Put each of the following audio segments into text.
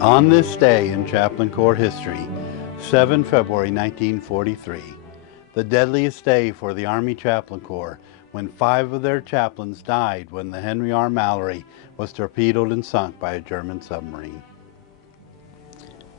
On this day in Chaplain Corps history, 7 February 1943, the deadliest day for the Army Chaplain Corps, when 5 of their chaplains died when the Henry R. Mallory was torpedoed and sunk by a German submarine.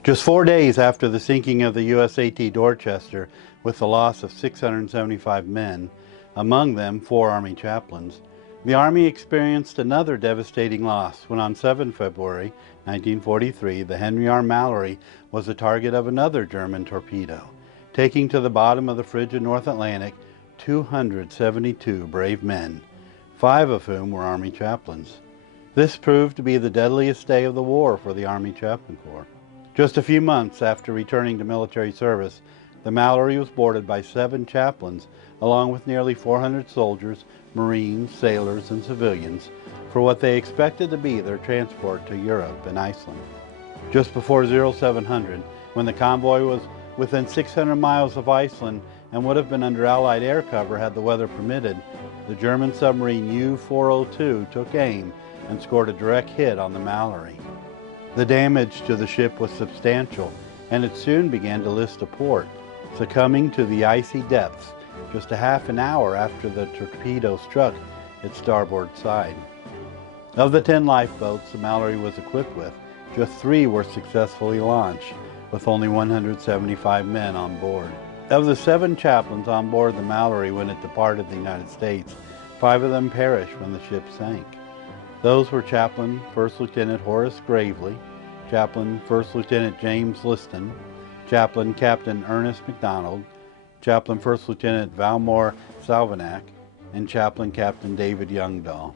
Just 4 days after the sinking of the USAT Dorchester, with the loss of 675 men, among them 4 Army chaplains, the Army experienced another devastating loss when on 7 February 1943 the Henry R. Mallory was the target of another German torpedo, taking to the bottom of the frigid North Atlantic 272 brave men, 5 of whom were Army chaplains. This proved to be the deadliest day of the war for the Army Chaplain Corps. Just a few months after returning to military service, the Mallory was boarded by 7 chaplains, along with nearly 400 soldiers, Marines, sailors, and civilians, for what they expected to be their transport to Europe and Iceland. Just before 0700, when the convoy was within 600 miles of Iceland and would have been under Allied air cover had the weather permitted, the German submarine U-402 took aim and scored a direct hit on the Mallory. The damage to the ship was substantial, and it soon began to list to port, succumbing to the icy depths just a half an hour after the torpedo struck its starboard side. Of the 10 lifeboats the Mallory was equipped with, just 3 were successfully launched, with only 175 men on board. Of the 7 chaplains on board the Mallory when it departed the United States, 5 of them perished when the ship sank. Those were Chaplain First Lieutenant Horace Gravely, Chaplain First Lieutenant James Liston, Chaplain Captain Ernest McDonald, Chaplain First Lieutenant Valmore Salvinac, and Chaplain Captain David Youngdahl.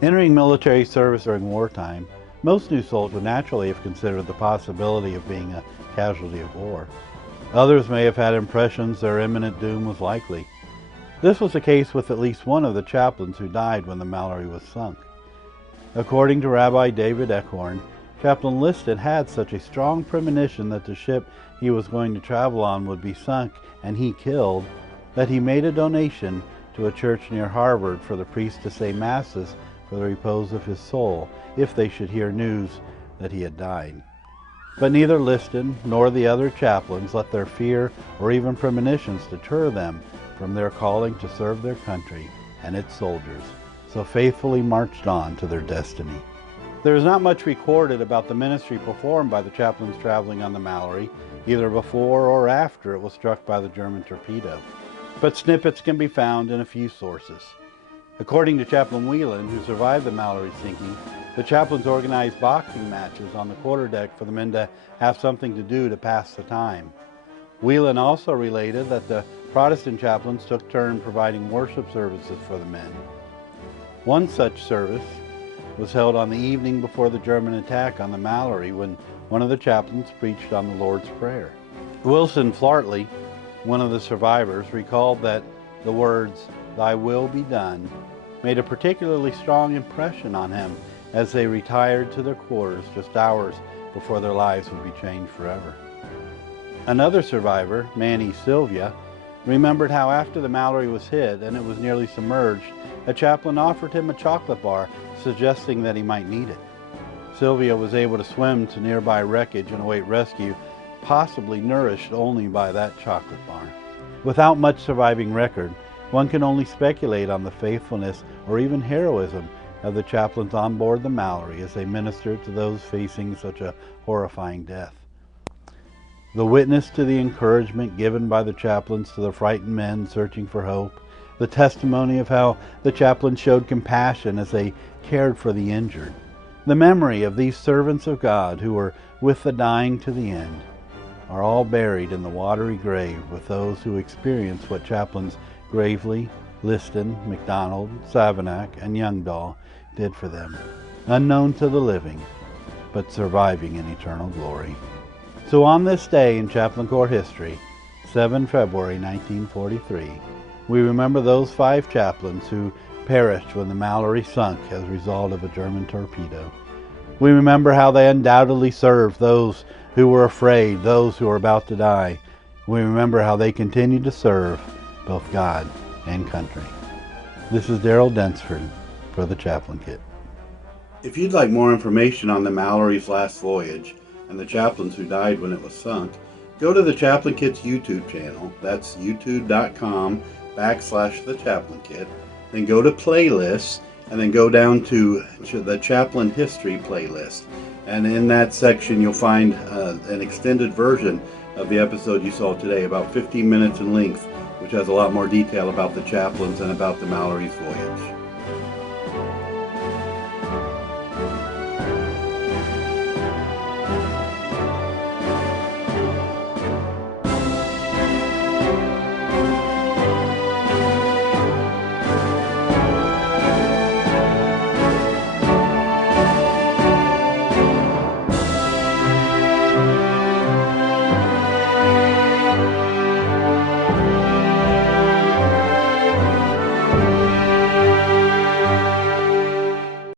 Entering military service during wartime, most new soldiers would naturally have considered the possibility of being a casualty of war. Others may have had impressions their imminent doom was likely. This was the case with at least one of the chaplains who died when the Mallory was sunk. According to Rabbi David Eckhorn, Chaplain Liston had such a strong premonition that the ship he was going to travel on would be sunk and he killed, that he made a donation to a church near Harvard for the priests to say masses for the repose of his soul if they should hear news that he had died. But neither Liston nor the other chaplains let their fear or even premonitions deter them from their calling to serve their country and its soldiers, so faithfully marched on to their destiny. There is not much recorded about the ministry performed by the chaplains traveling on the Mallory, either before or after it was struck by the German torpedo, but snippets can be found in a few sources. According to Chaplain Whelan, who survived the Mallory sinking, the chaplains organized boxing matches on the quarterdeck for the men to have something to do to pass the time. Whelan also related that the Protestant chaplains took turn providing worship services for the men. One such service was held on the evening before the German attack on the Mallory when one of the chaplains preached on the Lord's Prayer. Wilson Flartley, one of the survivors, recalled that the words, "Thy will be done," made a particularly strong impression on him as they retired to their quarters just hours before their lives would be changed forever. Another survivor, Manny Sylvia, remembered how after the Mallory was hit and it was nearly submerged, a chaplain offered him a chocolate bar, suggesting that he might need it. Sylvia was able to swim to nearby wreckage and await rescue, possibly nourished only by that chocolate bar. Without much surviving record, one can only speculate on the faithfulness or even heroism of the chaplains on board the Mallory as they ministered to those facing such a horrifying death. The witness to the encouragement given by the chaplains to the frightened men searching for hope, the testimony of how the chaplains showed compassion as they cared for the injured, the memory of these servants of God who were with the dying to the end, are all buried in the watery grave with those who experienced what chaplains Gravely, Liston, McDonald, Savinac, and Youngdahl did for them, unknown to the living, but surviving in eternal glory. So on this day in Chaplain Corps history, 7 February 1943, we remember those 5 chaplains who perished when the Mallory sunk as a result of a German torpedo. We remember how they undoubtedly served those who were afraid, those who were about to die. We remember how they continued to serve both God and country. This is Daryl Densford for the Chaplain Kit. If you'd like more information on the Mallory's last voyage, and the chaplains who died when it was sunk, go to the Chaplain Kit's YouTube channel. That's youtube.com/The Chaplain Kit. Then go to playlists, and then go down to the Chaplain History playlist. And in that section, you'll find an extended version of the episode you saw today, about 15 minutes in length, which has a lot more detail about the chaplains and about the Mallory's voyage.